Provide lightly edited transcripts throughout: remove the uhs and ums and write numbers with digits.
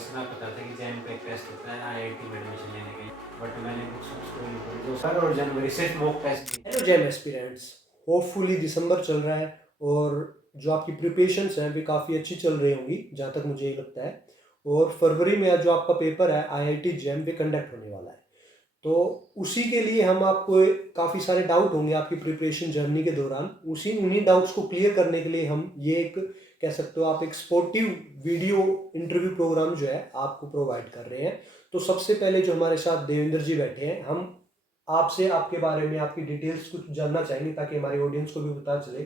वैसे ना पता था कि जैम का एक टेस्ट होता है आईआईटी में एडमिशन लेने के लिए, बट मैंने बुक्स वुक्स कोई नहीं पढ़ी। 2 साल और जनवरी सिर्फ मॉक टेस्ट दिए। Hello jam aspirants. होपफुली दिसंबर चल रहा है और जो आपकी प्रिपरेशंस हैं वे काफ़ी अच्छी चल रही होंगी जहाँ तक मुझे ये लगता है। और फरवरी में जो आपका पेपर है आईआईटी जैम वे कंडक्ट होने वाला है। तो उसी के लिए हम आपको काफ़ी सारे डाउट होंगे आपकी प्रिपरेशन जर्नी के दौरान, उसी उन्हीं डाउट्स को क्लियर करने के लिए हम ये एक कह सकते हो आप एक स्पोर्टिव वीडियो इंटरव्यू प्रोग्राम जो है आपको प्रोवाइड कर रहे हैं। तो सबसे पहले जो हमारे साथ देवेंद्र जी बैठे हैं, हम आपसे आपके बारे में आपकी डिटेल्स कुछ जानना चाहेंगे ताकि हमारे ऑडियंस को भी पता चले।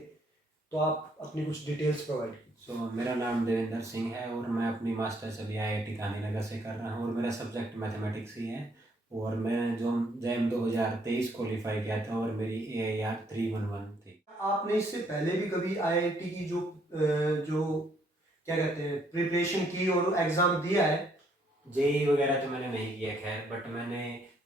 तो आप अपनी कुछ डिटेल्स प्रोवाइड कीजिए। मेरा नाम देवेंद्र सिंह है और मैं अपनी मास्टर्स अभी आईआईटी गांधीनगर से कर रहा हूँ और मेरा सब्जेक्ट मैथमेटिक्स ही है। और मैं जो जैम 2023 क्वालिफाई किया था और मेरी AIR 311 थी। आपने इससे पहले भी कभी आईआईटी की जो क्या कहते हैं प्रिपरेशन की और एग्जाम दिया है? जेई वगैरह तो मैंने नहीं किया खैर, बट मैंने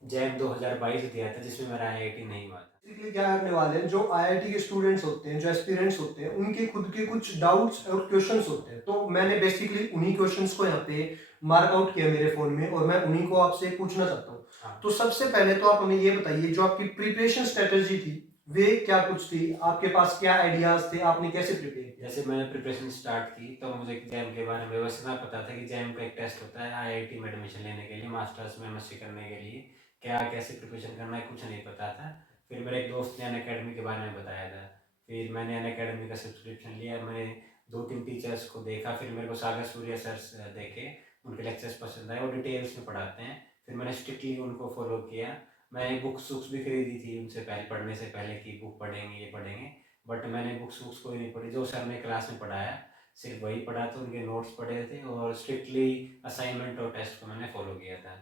जैम 2022 दिया था जिसमें मेरा आईआईटी नहीं हुआ था। बेसिकली क्या करने वाले हैं, जो आईआईटी के स्टूडेंट्स होते हैं, जो एस्पिरेंट्स होते हैं, उनके खुद के कुछ डाउट्स और क्वेश्चंस होते हैं। तो मैंने बेसिकली उन्हीं क्वेश्चंस को यहाँ पे मार्क आउट किया मेरे फोन में और मैं उन्हीं को आपसे पूछना चाहता हूँ। हाँ। तो सबसे पहले तो आप हमें ये बताइए, जो आपकी प्रिपरेशन स्ट्रेटेजी थी वे क्या कुछ थी, आपके पास क्या आइडियाज थे, आपने कैसे प्रिपेयर किया? जैसे मैंने प्रिपरेशन स्टार्ट की तो मुझे जैम के बारे में वैसे ना पता था कि जैम का एक टेस्ट होता है आईआईटी में एडमिशन लेने के लिए, मास्टर्स में एमएससी करने के लिए। क्या कैसे प्रिपरेशन करना है कुछ नहीं पता था। फिर मेरे एक दोस्त ने अनअकैडमी के बारे में बताया था। फिर मैंने अनअकैडमी का सब्सक्रिप्शन लिया। मैंने 2-3 टीचर्स को देखा। फिर मेरे को सागर सूर्या सर देखे, उनके लेक्चर्स पसंद आए, वो डिटेल्स में पढ़ाते हैं। फिर मैंने स्ट्रिक्टली उनको फॉलो किया। मैंने बुक्स वुक्स भी खरीदी थी उनसे पहले, पढ़ने से पहले कि बुक पढ़ेंगे ये पढ़ेंगे। बट मैंने बुक्स वुक्स कोई नहीं पढ़ी। जो सर ने क्लास में पढ़ाया सिर्फ वही पढ़ा था, उनके नोट्स पढ़े थे और स्ट्रिक्टली असाइनमेंट और टेस्ट को मैंने फॉलो किया था।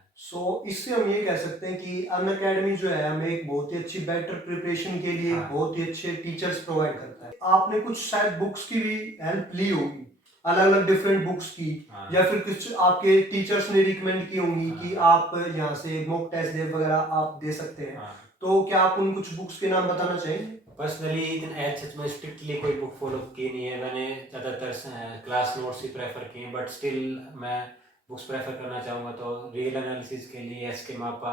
इससे हम ये कह सकते हैं कि अनअकैडमी जो है हमें एक बहुत ही अच्छी बेटर प्रिपरेशन के लिए हाँ। बहुत ही अच्छे टीचर्स प्रोवाइड करता है। आपने कुछ शायद बुक्स की भी हेल्प ली होगी, अलग अलग डिफरेंट बुक्स की, हाँ। या फिर कुछ आपके टीचर्स ने रिकमेंड की होंगी कि हाँ। आप यहाँ से मॉक टेस्ट दे वगैरह आप दे सकते हैं। हाँ। तो क्या आप उन कुछ बुक्स के नाम बताना चाहेंगे? पर्सनली एज सच में स्ट्रिक्टली कोई बुक फॉलो की नहीं है मैंने। ज़्यादातर क्लास नोट्स ही प्रेफर किए हैं, बट स्टिल मैं बुक्स प्रेफर करना चाहूँगा तो रियल एनालिसिस के लिए एस के मापा,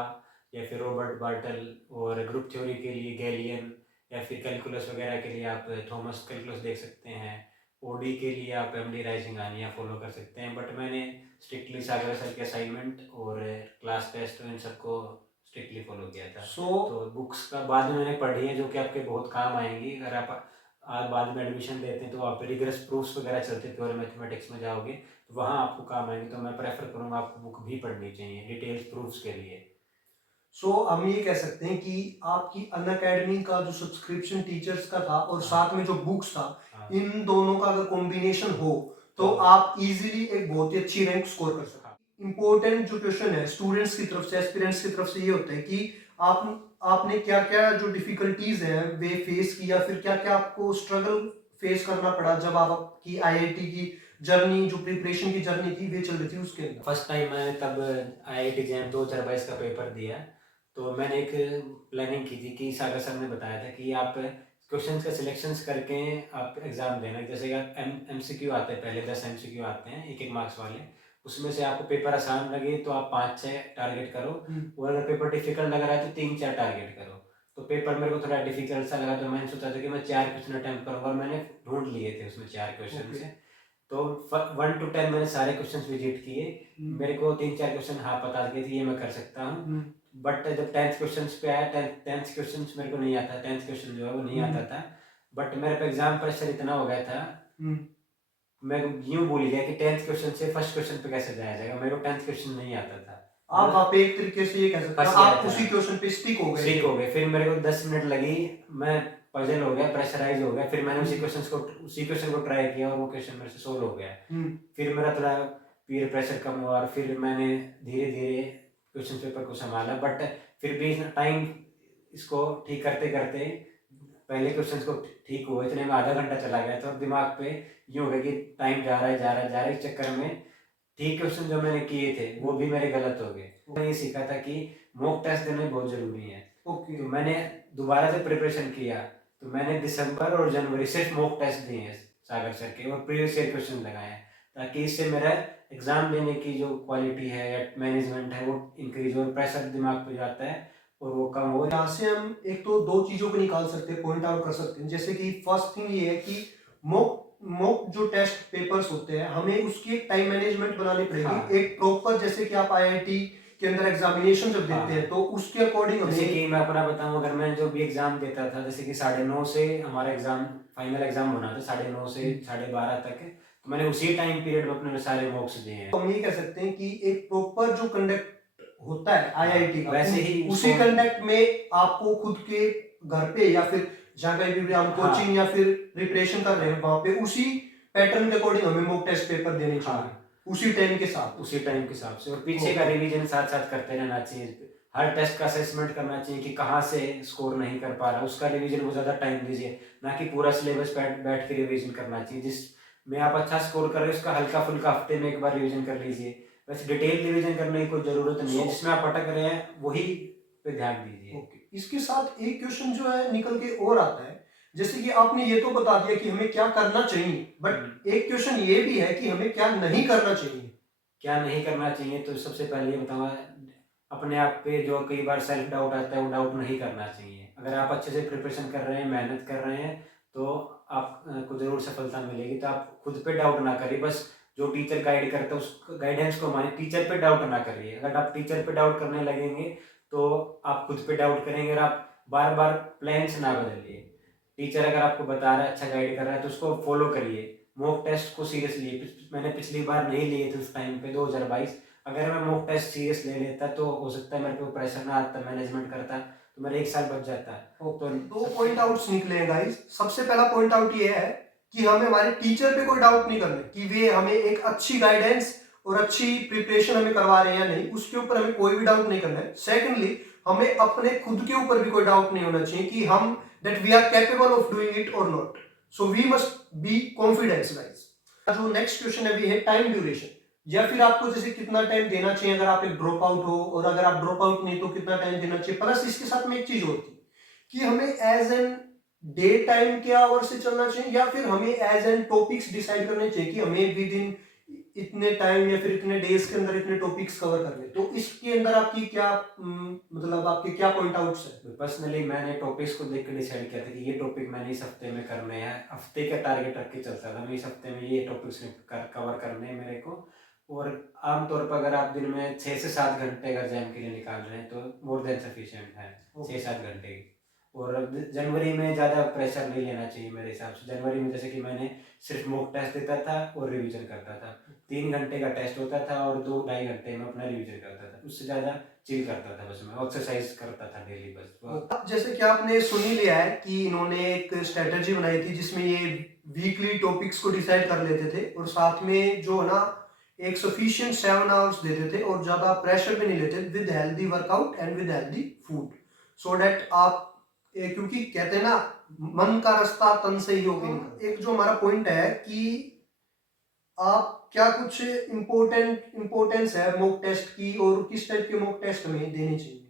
या फिर रॉबर्ट बार्टल, और ग्रुप थ्योरी के लिए गैलियन, या फिर कैलकुलस वगैरह के लिए आप थॉमस कैलकुलस देख सकते हैं। ओडी के लिए आप एमडी राइजिंग आनिया फॉलो कर सकते हैं। बट मैंने स्ट्रिक्टली सागर सर के असाइनमेंट और क्लास टेस्ट इन सबको स्ट्रिक्टली फॉलो किया था। तो बुक्स का बाद में मैंने पढ़ी है जो कि आपके बहुत काम आएंगी। अगर आप आज बाद में एडमिशन लेते हैं तो आप रिगरस प्रूफ्स वगैरह चलते थे और मैथमेटिक्स में जाओगे तो वहाँ आपको काम आएंगी। तो मैं प्रेफर करूँगा आपको बुक भी पढ़नी चाहिए डिटेल्स प्रूफ्स के लिए। हम ये कह सकते हैं कि आपकी अनअकैडमी का जो सब्सक्रिप्शन टीचर्स का था और हाँ। साथ में जो बुक्स था, हाँ। इन दोनों का अगर कॉम्बिनेशन हो तो तो आप इजीली एक बहुत ही अच्छी रैंक स्कोर कर सकते हाँ। हैं। इंपॉर्टेंट जो क्वेश्चन है स्टूडेंट्स की तरफ से, एस्पिरेंट्स की तरफ से, ये होता है कि आपने क्या क्या जो डिफिकल्टीज हैं वे फेस की, या फिर क्या क्या आपको स्ट्रगल फेस करना पड़ा जब आपकी आईआईटी की जर्नी, जो प्रिपरेशन की जर्नी थी वे चल रही थी उसके अंदर। फर्स्ट टाइम मैंने तब आईआईटी जैम 2022 का पेपर दिया। तो मैंने एक प्लानिंग की थी कि सागर सर ने बताया था कि आप क्वेश्चंस का सिलेक्शंस करके आप एग्ज़ाम देना। जैसे कि एमसीक्यू आते हैं, पहले 10 एमसीक्यू आते हैं 1-1 मार्क्स वाले। उसमें से आपको पेपर आसान लगे तो आप 5-6 टारगेट करो, और अगर पेपर डिफिकल्ट लग रहा है तो 3-4 टारगेट करो। तो पेपर मेरे को थोड़ा डिफिकल्ट सा लगा तो मैंने सोचा था कि मैं 4 क्वेश्चन अटैम्प्ट करूँगा, और मैंने ढूंढ लिए थे उसमें 4 क्वेश्चन ओके। से। तो 1 to 10 मैंने सारे क्वेश्चंस विजिट किए। मेरे को 3-4 क्वेश्चन हाँ पता लगे थे ये मैं कर सकता हूँ। बट जब 10th क्वेश्चंस पे आया, 10th क्वेश्चंस मेरे को नहीं आता, 10th क्वेश्चन जो है वो नहीं आता था। बट मेरे पे एग्जाम प्रेशर इतना हो गया था, मैं यूं भूल गया कि 10th क्वेश्चन से फर्स्ट क्वेश्चन पे कैसे जाया जाएगा। मेरे को 10th क्वेश्चन नहीं आता था। आप एक तरीके से ये कह सकते हैं फंस गया आप था। उसी क्वेश्चन पे स्टिक हो गए थे। स्टिक हो गए। फिर मेरे को 10 मिनट लगी, मैं पजल हो गया, प्रेशराइज हो गया। फिर मैंने उसी क्वेश्चन को ट्राई किया और वो क्वेश्चन मेरे से सोल्व हो गया। फिर मेरा थोड़ा पीयर प्रेशर कम हुआ और फिर मैंने धीरे धीरे क्वेश्चन पेपर को संभाला। बट फिर भी टाइम इसको ठीक करते करते पहले क्वेश्चन को ठीक हुए इतने में आधा घंटा चला गया था, और दिमाग पे यूँ हो गया कि टाइम जा रहा है जा रहा है जा रहा है। इस चक्कर में ठीक क्वेश्चन जो मैंने किए थे वो भी मेरे गलत हो गए। मैंने ये सीखा था कि मॉक टेस्ट देना बहुत ज़रूरी है। ओके। तो मैंने दोबारा से प्रिपरेशन किया। तो मैंने दिसंबर और जनवरी सिर्फ मॉक टेस्ट दिए हैं सागर सर के, और प्रीवियस ईयर क्वेश्चन लगाए हैं, ताकि इससे मेरा एग्ज़ाम देने की जो क्वालिटी है या मैनेजमेंट है वो इंक्रीज़ और प्रेशर दिमाग पे जाता है और वो कम हो। यहाँ से हम एक तो दो चीजों को निकाल सकते हैं, पॉइंट आउट कर सकते हैं। जैसे कि फर्स्ट थिंग ये है कि मॉक मॉक जो टेस्ट पेपर्स होते हैं हमें उसकी एक टाइम मैनेजमेंट बनानी पड़ेगी। हाँ। एक प्रॉपर, जैसे कि आप आईआईटी के अंदर एग्जामिनेशन जब देते हैं तो उसके अकॉर्डिंग जैसे हमें कि मैं अपना बताऊं, अगर मैं जो भी एग्जाम देता था, जैसे कि 9:30 से हमारा एग्जाम फाइनल एग्जाम होना था 9:30 से 12:30 तक, तो मैंने उसी टाइम पीरियड में अपने सारे मॉक्स दिए हैं। तो हम ये कह सकते हैं कि एक प्रॉपर जो कंडक्ट होता है आईआईटी का, वैसे ही उसी उसको- कंडक्ट में आपको खुद के घर पे या फिर जहाँ कहीं भी हम हाँ। कोचिंग या फिर प्रिपरेशन कर रहे हैं वहां पे उसी पैटर्न के अकॉर्डिंग हमें मॉक टेस्ट पेपर देने चाहिए। हाँ। उसी टाइम के साथ। उसी टाइम के हिसाब से, और पीछे का रिवीजन साथ साथ करते रहना चाहिए। हर टेस्ट का असेसमेंट करना चाहिए कि कहाँ से स्कोर नहीं कर पा रहा, उसका रिवीजन को ज़्यादा टाइम दीजिए, ना कि पूरा सिलेबस बैठ के रिवीजन करना चाहिए। जिसमें आप अच्छा स्कोर कर रहे हैं उसका हल्का फुल्का हफ्ते में एक बार रिवीजन कर लीजिए। वैसे डिटेल रिवीजन करने की कोई ज़रूरत नहीं है, जिसमें आप अटक रहे हैं वही पे ध्यान दीजिए। ओके, इसके साथ एक क्वेश्चन जो है निकल के और आता है। जैसे कि आपने ये तो बता दिया कि हमें क्या करना चाहिए, बट एक क्वेश्चन ये भी है कि हमें क्या नहीं करना चाहिए। क्या नहीं करना चाहिए, तो सबसे पहले ये बताऊंगा, अपने आप पे जो कई बार सेल्फ डाउट आता है वो डाउट नहीं करना चाहिए। अगर आप अच्छे से प्रिपरेशन कर रहे हैं, मेहनत कर रहे हैं, तो आपको ज़रूर सफलता मिलेगी। तो आप खुद पे डाउट ना करिए, बस जो टीचर गाइड करता है उस गाइडेंस को मानिए, टीचर पे डाउट ना करिए। अगर आप टीचर पे डाउट करने लगेंगे तो आप खुद पे डाउट करेंगे, और आप बार बार प्लान्स ना बदलिए। टीचर अगर आपको बता रहा है, अच्छा गाइड कर रहा है, तो उसको फॉलो करिए। मॉक टेस्ट को सीरियस लिए, मैंने पिछली बार नहीं लिए थे उस टाइम पे 2022। अगर मैं मॉक टेस्ट सीरियस ले लेता तो हो सकता है मेरे पे प्रेशर ना आता, मैनेजमेंट करता तो मेरा 1 साल बच जाता। तो दो पॉइंट आउट्स निकले हैं गाइस। सबसे पहला पॉइंट आउट ये है कि हमें हमारे टीचर पे कोई डाउट नहीं करना कि वे हमें एक अच्छी गाइडेंस और अच्छी प्रिपरेशन हमें करवा रहे हैं या नहीं, उसके ऊपर हमें कोई भी डाउट नहीं करना है। सेकेंडली, हमें अपने खुद के ऊपर भी कोई डाउट नहीं होना चाहिए कि हम that we are capable of doing it और not. So we must be confidence guys. जो नेक्स्ट क्वेश्चन है, है टाइम ड्यूरेशन, या फिर आपको जैसे कितना टाइम देना चाहिए अगर आप एक ड्रॉप आउट हो, और अगर आप ड्रॉप आउट नहीं तो कितना टाइम देना चाहिए। प्लस इसके साथ में एक चीज होती है कि हमें एज एन डे टाइम के आवर से चलना चाहिए, या फिर हमें एज एन टॉपिक्स डिसाइड करने चाहिए कि हमें विद इन इतने टाइम या फिर इतने डेज के अंदर इतने टॉपिक्स कवर करने। तो इसके अंदर आपकी क्या मतलब आपके क्या पॉइंट आउट्स है? पर्सनली मैंने टॉपिक्स को देख के डिसाइड किया था कि ये टॉपिक मैंने इस हफ्ते में करने हैं। हफ्ते का टारगेट रख के चलता था मैं, इस हफ्ते में ये टॉपिक्स कवर करने हैं मेरे को। और आमतौर पर अगर आप दिन में 6 से 7 घंटे अगर जैम के लिए निकाल रहे हैं तो मोर देन सफिशिएंट है। 6-7 घंटे की। और जनवरी में ज़्यादा प्रेशर नहीं लेना चाहिए मेरे हिसाब से। जनवरी में जैसे कि मैंने सिर्फ मॉक टेस्ट देता था और रिवीजन करता था। 3 घंटे का टेस्ट होता था और 2-2.5 घंटे में अपना रिवीजन करता था। उससे ज़्यादा चिल करता था, बस मैं एक्सरसाइज करता था डेली बस। जैसे कि आपने सुन ही लिया है कि इन्होंने एक स्ट्रेटेजी बनाई थी जिसमें ये वीकली टॉपिक्स को डिसाइड कर लेते थे, और साथ में जो है ना एक सफिशिएंट 7 आवर्स देते थे, और ज्यादा प्रेशर भी नहीं लेते, with healthy workout and with healthy food, so that आप क्योंकि कहते हैं ना मन का रास्ता तन से ही होगी। एक जो हमारा पॉइंट है कि आप क्या कुछ इम्पोर्टेंस है मॉक टेस्ट की, और किस टाइप के मॉक टेस्ट हमें देने चाहिए?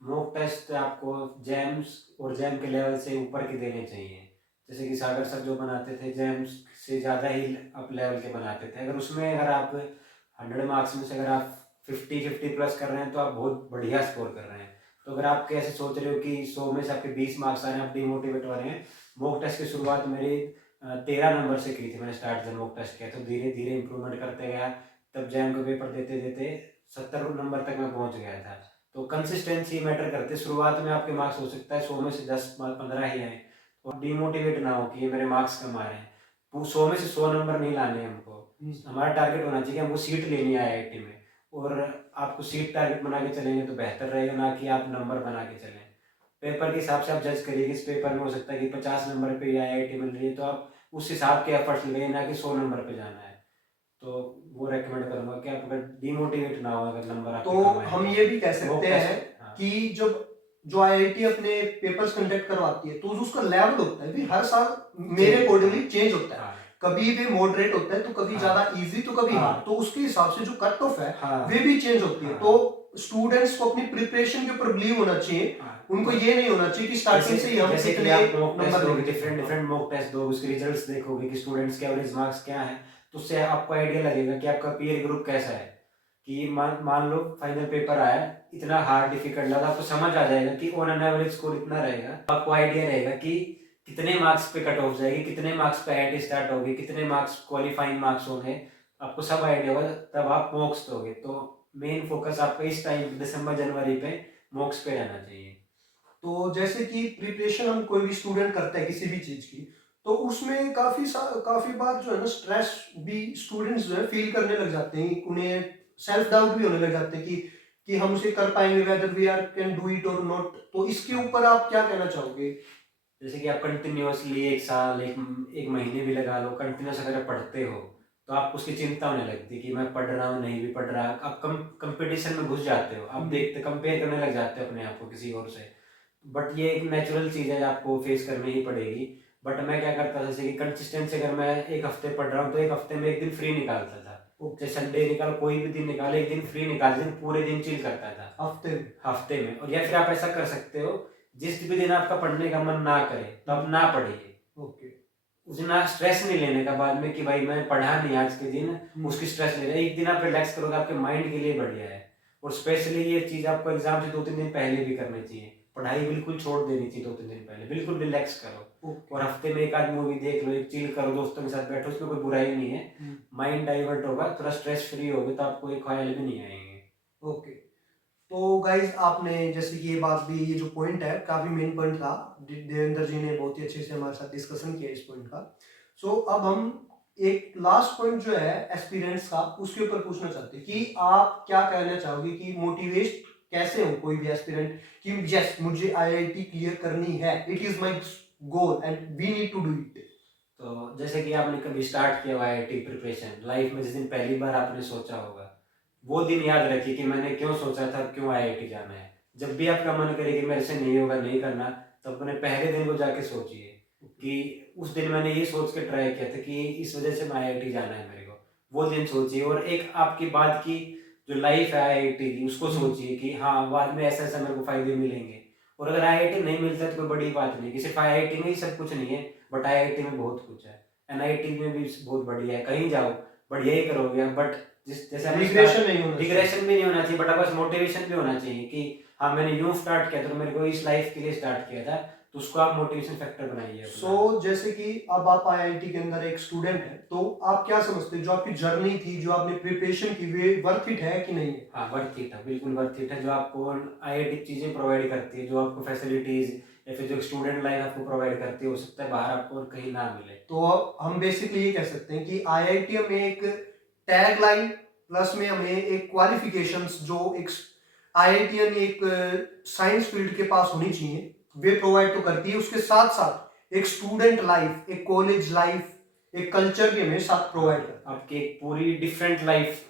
मॉक टेस्ट आपको जैम्स और जैम के लेवल से ऊपर के देने चाहिए। जैसे कि सागर सर जो बनाते थे जैम्स से ज़्यादा ही अप लेवल के बनाते थे। अगर आप 100 मार्क्स में से अगर आप 50 प्लस कर रहे हैं तो आप बहुत बढ़िया स्कोर कर रहे हैं। तो अगर आप कैसे सोच रहे हो कि 100 में से आपके 20 मार्क्स आ रहे हैं, आप डिमोटिवेट हो रहे हैं। मॉक टेस्ट की शुरुआत मेरी 13 नंबर से की थी मैंने स्टार्ट, जब मॉक टेस्ट किया तो धीरे धीरे इंप्रूवमेंट करते गया। तब जैम का पेपर देते देते 70 नंबर तक मैं पहुंच गया था। तो कंसिस्टेंसी मैटर करती है। शुरुआत में आपके मार्क्स हो सकता है 100 में से 10-15 ही आए, और डिमोटिवेट ना हो कि ये मेरे मार्क्स कम आ रहे हैं। 100 में से 100 नंबर नहीं लाने हमको। हमारा टारगेट होना चाहिए कि हमको सीट लेनी है आईआईटी में, और आपको सीट टारगेट बना के चलेंगे तो बेहतर रहेगा, ना कि आप नंबर बना के चलें। पेपर के हिसाब से आप जज करिए कि इस पेपर में हो सकता है कि 50 नंबर पे आईआईटी मिल रही है, तो आप उस हिसाब के एफर्ट्स लगाइए, ना कि 100 नंबर पे जाना है। तो वो रेकमेंड करूंगा कि आप अगर डिमोटिवेट ना हो अगर नंबर आपके तो कम आए। हम ये भी कह सकते मॉक हैं टेस्ट, हाँ। कि जब जो आईआईटी अपने पेपर्स कंडक्ट करवाती है तो उसका लेवल होता है भी हर साल मेरे अकॉर्डिंगली चेंज होता है। हाँ। कभी भी मॉडरेट होता है तो कभी हाँ। ज्यादा इजी तो कभी हाँ। हार्ड, तो उसके हिसाब से जो कट ऑफ है हाँ। वे भी चेंज होती है। हाँ। तो स्टूडेंट्स को अपनी प्रिपरेशन के ऊपर बिलीव होना चाहिए। हाँ। उनको ये नहीं होना चाहिए कि स्टार्टिंग से ही हम जैसे कि इतने आप मॉक टेस्ट नंबर दोगे, लेंगे। डिफरेंट मॉक टेस्ट दोगे, उसके रिजल्ट्स देखोगे कि स्टूडेंट्स के एवरेज मार्क्स क्या हैं, तो उससे आपको आइडिया लगेगा कि आपका पीयर ग्रुप कैसा है। कि मान मान लो फाइनल पेपर आया, इतना हार्ड डिफिकल्ट लगा, आपको समझ आ जाएगा कि ऑन एन एवरेज स्कोर इतना रहेगा। आपको आइडिया रहेगा कि कितने मार्क्स पे कट ऑफ जाएगी, कितने मार्क्स पे आईआईटी स्टार्ट होगी, कितने मार्क्स क्वालिफाइंग मार्क्स होंगे, आपको सब आइडिया होगा। तब आप मॉक्स दोगे। तो मेन फोकस आपका इस टाइम दिसंबर जनवरी पे मॉक्स पे रहना चाहिए। तो जैसे कि प्रिपरेशन हम कोई भी स्टूडेंट करता है किसी भी चीज की, तो उसमें काफी बार जो है ना स्ट्रेस भी स्टूडेंट्स जो है फील करने लग जाते हैं, उन्हें सेल्फ डाउट भी होने लग जाते हैं कि हम उसे कर पाएंगे, whether we are can do it और नॉट। तो इसके ऊपर आप क्या कहना चाहोगे? जैसे कि आप कंटिन्यूअसली एक साल एक महीने भी लगा लो, कंटिन्यूस अगर आप पढ़ते हो तो आपको उसकी चिंता होने लगती है कि मैं पढ़ रहा हूँ नहीं भी पढ़ रहा। आप कंपटीशन में घुस जाते हो, आप देखते कंपेयर करने लग जाते हो अपने आप को किसी और से। बट ये एक नेचुरल चीज़ है, आपको फेस करनी ही पड़ेगी। बट मैं क्या करता था, जैसे कि कंसिस्टेंसी, अगर मैं एक हफ्ते पढ़ रहा हूँ तो एक हफ्ते में एक दिन फ्री निकालता था। जैसे संडे निकाल, कोई भी दिन निकाल, एक दिन फ्री निकाल, दिन पूरे दिन चिल करता था हफ्ते में। और या फिर आप ऐसा कर सकते हो, जिस भी दिन आपका पढ़ने का मन ना करे तो आप ना पढ़िए। ओके। उतना स्ट्रेस नहीं लेने का बाद में कि भाई मैं पढ़ा नहीं आज के दिन, उसकी स्ट्रेस ले रहा है। एक दिन आप रिलैक्स करोगे, आपके माइंड के लिए बढ़िया है। और स्पेशली ये चीज़ आपको एग्जाम से 2-3 दिन पहले भी करनी चाहिए। पढ़ाई बिल्कुल छोड़ देनी चाहिए 2-3 दिन पहले, बिल्कुल रिलैक्स करो। और हफ्ते में एक आध मूवी देख लो, एक चिल करो, दोस्तों के साथ बैठो, उसमें कोई बुराई नहीं है। माइंड डाइवर्ट होगा, थोड़ा स्ट्रेस फ्री होगे तो आपको एक ख्याल भी नहीं आएंगे। ओके। तो गाइज आपने जैसे कि ये जो पॉइंट है काफी मेन पॉइंट था, देवेंद्र जी ने बहुत ही अच्छे से हमारे साथ डिस्कशन किया इस पॉइंट का। सो अब हम एक लास्ट पॉइंट जो है एक्सपीरियंस का, उसके ऊपर पूछना चाहते हैं कि आप क्या कहना चाहोगे कि मोटिवेट कैसे हो कोई भी एस्पिरेंट कि यस मुझे आईआईटी क्लियर करनी है, it is my goal and we need to do it. तो जैसे कि आपने कभी स्टार्ट किया आईआईटी प्रिपरेशन लाइफ में, जिस दिन पहली बार आपने सोचा होगा, वो दिन याद रखिए कि मैंने क्यों सोचा था, क्यों आईआईटी जाना है। जब भी आपका मन करे कि मेरे से नहीं होगा, नहीं करना, तो अपने पहले दिन को जाके सोचिए कि उस दिन मैंने ये सोच के ट्राई किया था कि इस वजह से मैं आईआईटी जाना है मेरे को। वो दिन सोचिए, और एक आपकी बाद की जो लाइफ है आईआईटी की, उसको सोचिए कि हाँ बाद में ऐसा ऐसा मेरे को फायदे मिलेंगे। और अगर आईआईटी नहीं मिलता तो कोई बड़ी बात नहीं, कि सिर्फ आईआईटी में ही सब कुछ नहीं है, बट आईआईटी में बहुत कुछ है। एनआईटी में भी बहुत बढ़िया है, कहीं जाओ बढ़िया ही करोगे। बट जैसे रिग्रेशन भी नहीं होना चाहिए, बट आपके पास मोटिवेशन भी होना चाहिए कि हाँ मैंने यूं स्टार्ट किया, तो मेरे को इस लाइफ के लिए स्टार्ट किया था, तो उसको आप मोटिवेशन फैक्टर बनाइए। सो जैसे कि अब आप आईआईटी के अंदर एक स्टूडेंट है, तो आप क्या समझते हैं जो आपकी जर्नी थी, जो आपने प्रिपरेशन की, वे वर्थ इट है कि नहीं है? हाँ वर्थ इट है, बिल्कुल वर्थ इट है। जो आपको आईआईटी चीजें प्रोवाइड करती है, जो आपको फैसिलिटीज या फिर जो स्टूडेंट लाइफ आपको प्रोवाइड करती है, हो सकता है बाहर आपको और कहीं ना मिले। तो हम बेसिकली ये कह सकते हैं कि आईआईटी हमें एक टैग लाइन प्लस में हमें एक क्वालिफिकेशंस जो एक आईआईटीएन एक साइंस फील्ड के पास होनी चाहिए वे प्रोवाइड तो करती है, उसके साथ साथ एक स्टूडेंट लाइफ, एक कॉलेज लाइफ, एक कल्चर भी हमें साथ प्रोवाइड करती है। आपकी एक पूरी डिफरेंट लाइफ,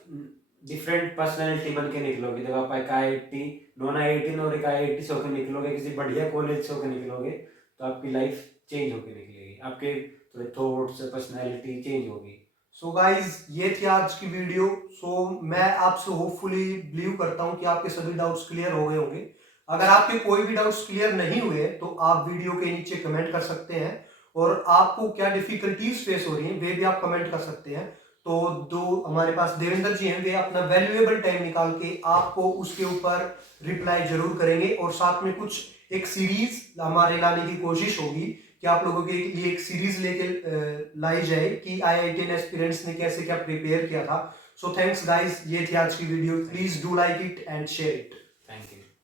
डिफरेंट पर्सनैलिटी बन के निकलोगे जब आप एक आईआईटी नॉन आईआईटी और एक आईआईटी से होकर निकलोगे, किसी बढ़िया कॉलेज से होकर निकलोगे, तो आपकी लाइफ चेंज होकर निकलेगी, आपके थोड़े थॉट्स पर्सनैलिटी चेंज होगी। सो गाइज ये थी आज की वीडियो। सो मैं आपसे होपफुली बिलीव करता हूँ कि आपके सभी डाउट्स क्लियर हो गए होंगे। अगर आपके कोई भी डाउट्स क्लियर नहीं हुए तो आप वीडियो के नीचे कमेंट कर सकते हैं, और आपको क्या डिफिकल्टीज फेस हो रही हैं वे भी आप कमेंट कर सकते हैं। तो जो हमारे पास देवेंद्र जी हैं वे अपना वैल्यूएबल टाइम निकाल के आपको उसके ऊपर रिप्लाई जरूर करेंगे, और साथ में कुछ एक सीरीज हमारे लाने की कोशिश होगी कि आप लोगों के लिए एक सीरीज लेके लाई जाए कि आईआईटी एस्पिरेंट्स ने कैसे क्या प्रिपेयर किया था। सो थैंक्स गाइस, ये थी आज की video. Please do like it and share it.